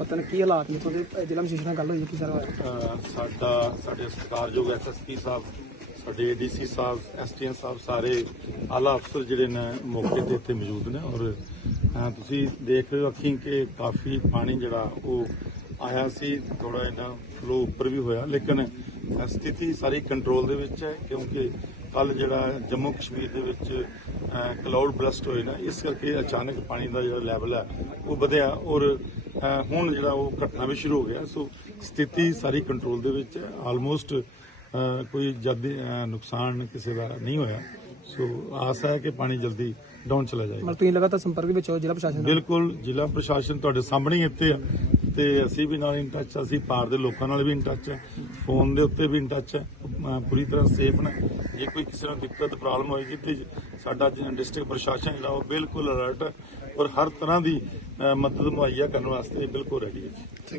ਪਤਾ ਨਹੀਂ ਕੀ ਹਾਲਾਤ ਨੇ ਤੁਹਾਡੇ ਅਹ, ਜ਼ਿਲ੍ਹਾ ਮਜੀਸ਼ਰ ਨਾਲ ਗੱਲ ਹੋਈ ਹੈ ਕੀ ਸਾਰਾ ਸਾਡਾ ਸਾਡੇ ਸਤਿਕਾਰਯੋਗ ਐਸਐਸਪੀ ਸਾਹਿਬ ਸਾਡੇ ਏਡੀਸੀ ਸਾਹਿਬ ਐਸਟੀਐਨ ਸਾਹਿਬ ਸਾਰੇ ਆਲਾ ਅਫਸਰ ਜਿਹੜੇ ਨੇ ਮੌਕੇ ਤੇ ਇੱਥੇ ਮੌਜੂਦ ਨੇ ਔਰ ਤੁਸੀਂ ਦੇਖ ਰਹੇ ਹੋ ਅੱਖੀਂ ਕਿ ਕਾਫੀ ਪਾਣੀ ਜਿਹੜਾ ਉਹ ਆਇਆ ਸੀ ਥੋੜਾ ਜਿਹਾ ਫਲੋ ਉੱਪਰ ਵੀ ਹੋਇਆ ਲੇਕਿਨ ਸਥਿਤੀ ਸਾਰੀ ਕੰਟਰੋਲ ਦੇ ਵਿੱਚ ਹੈ ਕਿਉਂਕਿ ਕੱਲ ਜਿਹੜਾ ਜੰਮੂ ਕਸ਼ਮੀਰ ਦੇ ਵਿੱਚ ਕਲਾਉਡ ਬਲਸਟ ਹੋਏ ਨਾ ਇਸ ਕਰਕੇ ਅਚਾਨਕ ਪਾਣੀ ਦਾ ਜਿਹੜਾ ਲੈਵਲ ਹੈ ਉਹ ਵਧਿਆ ਔਰ ਹੁਣ ਜਿਹੜਾ ਉਹ ਘਟਣਾ ਵੀ ਸ਼ੁਰੂ ਹੋ ਗਿਆ ਸੋ ਸਥਿਤੀ ਸਾਰੀ ਕੰਟਰੋਲ ਦੇ ਵਿੱਚ ਹੈ। ਆਲਮੋਸਟ ਕੋਈ ਅਹ, ਨੁਕਸਾਨ ਕਿਸੇ ਦਾ ਨਹੀਂ ਹੋਇਆ। ਸੋ ਆਸ ਹੈ ਕਿ ਪਾਣੀ ਜਲਦੀ ਡਾਊਨ ਚਲਾ ਜਾਏਗਾ। ਮਤਲਬ ਤੁਸੀਂ ਲਗਾਤਾਰ ਸੰਪਰਕ ਵਿੱਚ ਹੋ ਜ਼ਿਲ੍ਹਾ ਪ੍ਰਸ਼ਾਸਨ ਨਾਲ? ਬਿਲਕੁਲ ਜ਼ਿਲ੍ਹਾ ਪ੍ਰਸ਼ਾਸਨ ਤੁਹਾਡੇ ਸਾਹਮਣੇ ਹੀ ਇੱਥੇ ਆ। ਤੇ ਅਸੀਂ ਵੀ ਨਾਲ ਇਨ ਟੱਚ ਅਸੀਂ ਪਾਰ ਦੇ ਲੋਕਾਂ ਨਾਲ ਵੀ ਇਨ ਟੱਚ ਹੈ ਫੋਨ ਦੇ ਉੱਤੇ ਵੀ ਇਨ ਟੱਚ ਹੈ ਪੂਰੀ ਤਰ੍ਹਾਂ ਸੇਫ ਨੇ। ਜੇ ਕੋਈ ਕਿਸੇ ਨੂੰ ਦਿੱਕਤ ਪ੍ਰੋਬਲਮ ਹੋਏਗੀ ਤੇ ਸਾਡਾ ਡਿਸਟ੍ਰਿਕਟ ਪ੍ਰਸ਼ਾਸਨ ਜਿਹੜਾ, ਉਹ ਬਿਲਕੁਲ ਅਲਰਟ ਹੈ ਔਰ ਹਰ ਤਰ੍ਹਾਂ ਦੀ ਮਦਦ ਮੁਹੱਈਆ ਕਰਨ ਵਾਸਤੇ ਬਿਲਕੁਲ ਰੈਡੀ ਹੈ